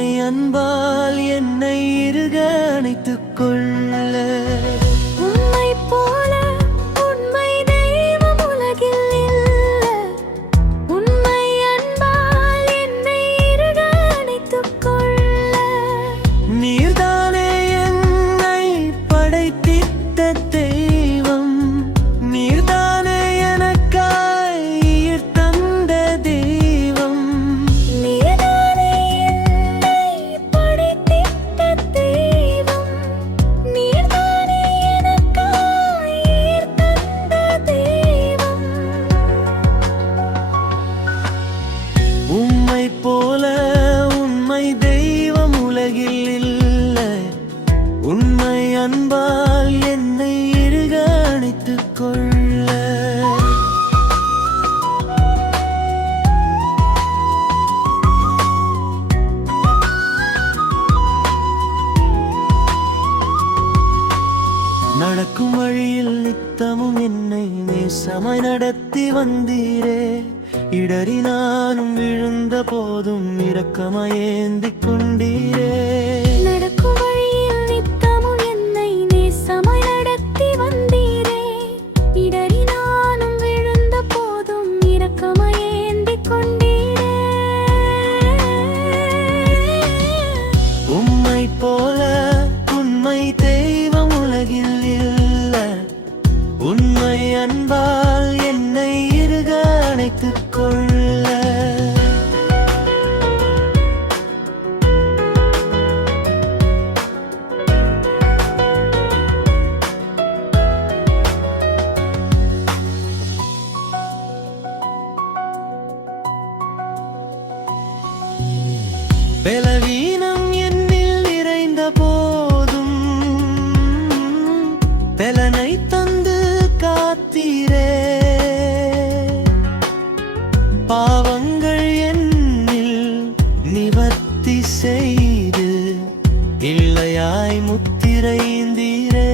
உண்மை அன்பால் என்னை இறுக அணைத்துக் கொள்ள. உம்மை போல உண்மை தெய்வம் உலகில் இல்லை. உண்மை அன்பால் என்னை இறுக அணைத்துக் கொள்ள. நீர்தானே என்னை படைத்திட்ட தெய்வம். நீர்தானே எனக்காய் உயிர் தந்த தெய்வம். நீர்தானே என்னை படைத்திட்ட தெய்வம். நீர்தானே எனக்காய் உயிர் தந்த தெய்வம். உம்மை போல உண்மை தெய்வம் உலகில் இல்லை. உண்மை அன்பால் என்னை இறுக அணைத்துக் கொள்ள. நடக்கும் வழியில் நித்தமும் என்னை நேசமாய் நடத்தி வந்தீரே. இடறி நானும் விழுந்த போதும் இரக்கமாய் ஏந்திக் கொண்டீரே. நடக்கும் வழியில் நித்தமும் என்னை நேசமாய் நடத்தி வந்தீரே. இடறி நானும் விழுந்த போதும் இரக்கமாய் ஏந்திக் கொண்டீரே. உம்மை போல உண்மை தெய்வம் உலகில் இல்லை. உண்மை அன்பால் என்னை இறுக அணைத்துக் கொள்ள. பலவீனம் என்னில் நிறைந்த போதும் பலனை தந்து காத்தீரே. பாவங்கள் என்னில் நிவர்த்தி செய்து இல்லையாய் முத்திரைந்தீரே.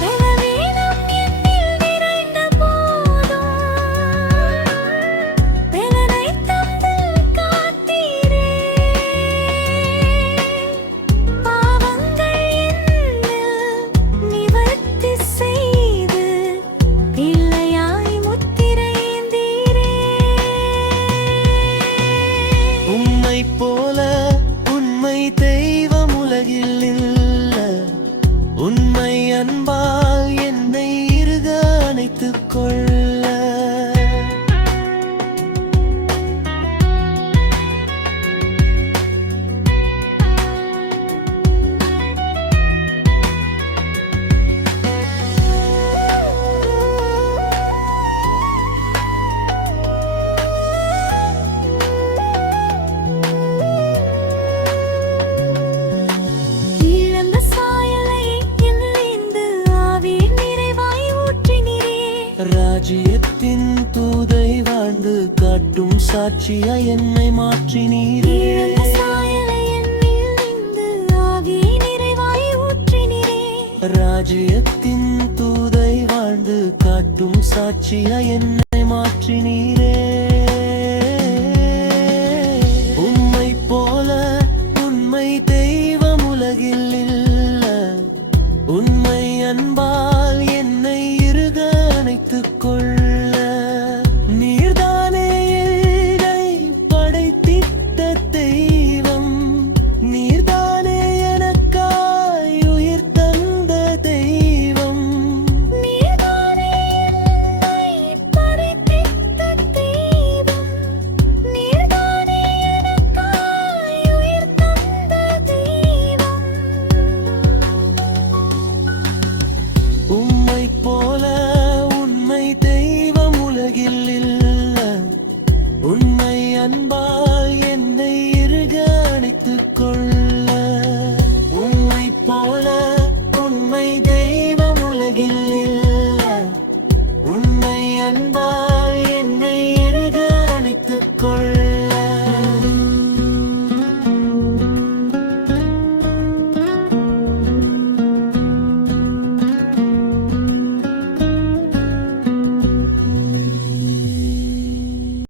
பலவீனம் என்னில் நிறைந்த போதும் பலனை தந்து காத்தீரே. பாவங்கள் என்னில் நிவர்த்தி செய்து இல்லையாய் முத்திரைந்தீரே. உம்மை போல உண்மை தெய்வம் உலகில் இல்லை. உண்மை அன்பால் என்னை இறுக அணைத்துக் கொள்ள. இழந்த சாயலை என்னிலிருந்து ஆவியின் நிறைவாய் ஊற்றினீரே. ராஜ்யத்தின் தூதை வாழ்ந்து காட்டும் சாட்சியாய் என்னை மாற்றினீரே. இழந்த சாயலை என்னிலிருந்து ஆவியின் நிறைவாய் ஊற்றினீரே. ராஜ்யத்தின் தூதை வாழ்ந்து காட்டும் சாட்சியாய் என்னை மாற்றினீரே.